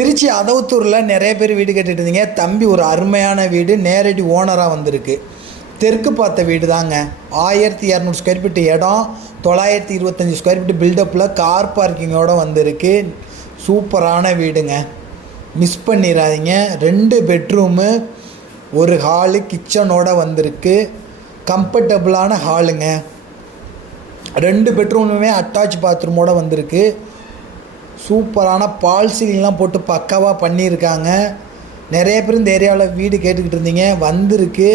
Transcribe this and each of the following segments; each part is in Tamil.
திருச்சி அதவத்தூரில் நிறைய பேர் வீடு கேட்டுட்டு இருந்தீங்க. தம்பி ஒரு அருமையான வீடு நேரடி ஓனராக வந்திருக்கு. தெற்கு பார்த்த வீடு தாங்க. 1200 ஸ்கொயர் ஃபீட் இடம், 925 ஸ்கொயர் ஃபீட் பில்டப்பில் கார் பார்க்கிங்கோடு வந்திருக்கு. சூப்பரான வீடுங்க, மிஸ் பண்ணிடாதீங்க. 2 பெட்ரூமு, ஒரு ஹாலு, கிச்சனோடு வந்திருக்கு. கம்ஃபர்டபுளான ஹாலுங்க. 2 பெட்ரூமுமே அட்டாச் பாத்ரூமோடு வந்திருக்கு. சூப்பரான பால் சீலிங்லாம் போட்டு பக்காவாக பண்ணியிருக்காங்க. நிறைய பேர் இந்த ஏரியாவில் வீடு கேட்டுக்கிட்டு இருந்தீங்க, வந்திருக்கு.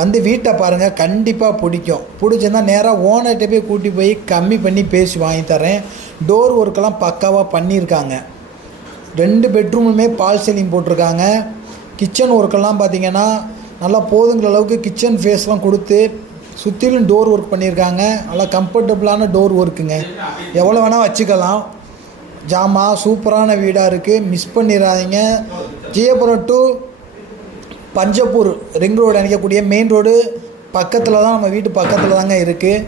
வந்து வீட்டை பாருங்கள், கண்டிப்பாக பிடிக்கும். பிடிச்சிருந்தா நேராக ஓனர்கிட்ட போய் கூட்டி போய் கம்மி பண்ணி பேசி வாங்கி தரேன். டோர் ஒர்க்கெல்லாம் பக்காவாக பண்ணியிருக்காங்க. 2 பெட்ரூமுமே பால் சீலிங் போட்டிருக்காங்க. கிச்சன் ஒர்க்கெல்லாம் பார்த்திங்கன்னா நல்லா போதுங்கிற அளவுக்கு கிச்சன் ஃபேஸ்லாம் கொடுத்து சுற்றிலும் டோர் ஒர்க் பண்ணியிருக்காங்க. நல்லா கம்ஃபர்டபுளான டோர் ஒர்க்குங்க. எவ்வளோ வேணால் வச்சுக்கலாம். ஜாமா சூப்பரான வீடாக இருக்குது, மிஸ் பண்ணிடாதீங்க. Jeeyapuram to Panjappur ring road அணிக்கக்கூடிய மெயின் ரோடு பக்கத்தில் தான், நம்ம வீட்டு பக்கத்தில் தாங்க இருக்குது.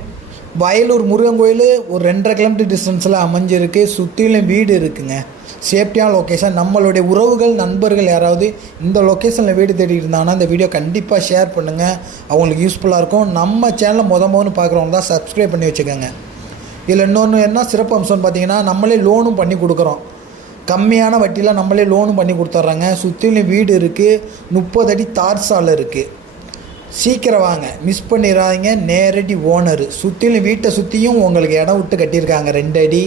வயலூர் முருகன் கோயில் ஒரு 2.5 கிலோமீட்டர் டிஸ்டன்ஸில் அமைஞ்சிருக்கு. சுற்றிலும் வீடு இருக்குங்க. சேஃப்டியான லொக்கேஷன். நம்மளுடைய உறவுகள் நண்பர்கள் யாராவது இந்த லொக்கேஷனில் வீடு தேடிட்டு இருந்தாங்கன்னா இந்த வீடியோ கண்டிப்பாக ஷேர் பண்ணுங்கள், அவங்களுக்கு யூஸ்ஃபுல்லாக இருக்கும். நம்ம சேனலை முதல்ல பார்க்குறவங்க தான் சப்ஸ்கிரைப் பண்ணி வச்சுக்கோங்க. இதில் இன்னொன்று என்ன சிறப்பு அம்சம்னு பார்த்தீங்கன்னா, நம்மளே லோனும் பண்ணி கொடுக்குறோம். கம்மியான வட்டியில் நம்மளே லோனும் பண்ணி கொடுத்துட்றாங்க. சுற்றிலும் வீடு இருக்குது. 30 அடி தார் சாலை இருக்குது. சீக்கிரம் வாங்க, மிஸ் பண்ணிடாதீங்க. நேரடி ஓனரு. சுற்றிலும் வீட்டை சுற்றியும் உங்களுக்கு இடம் விட்டு கட்டியிருக்காங்க 2 அடி.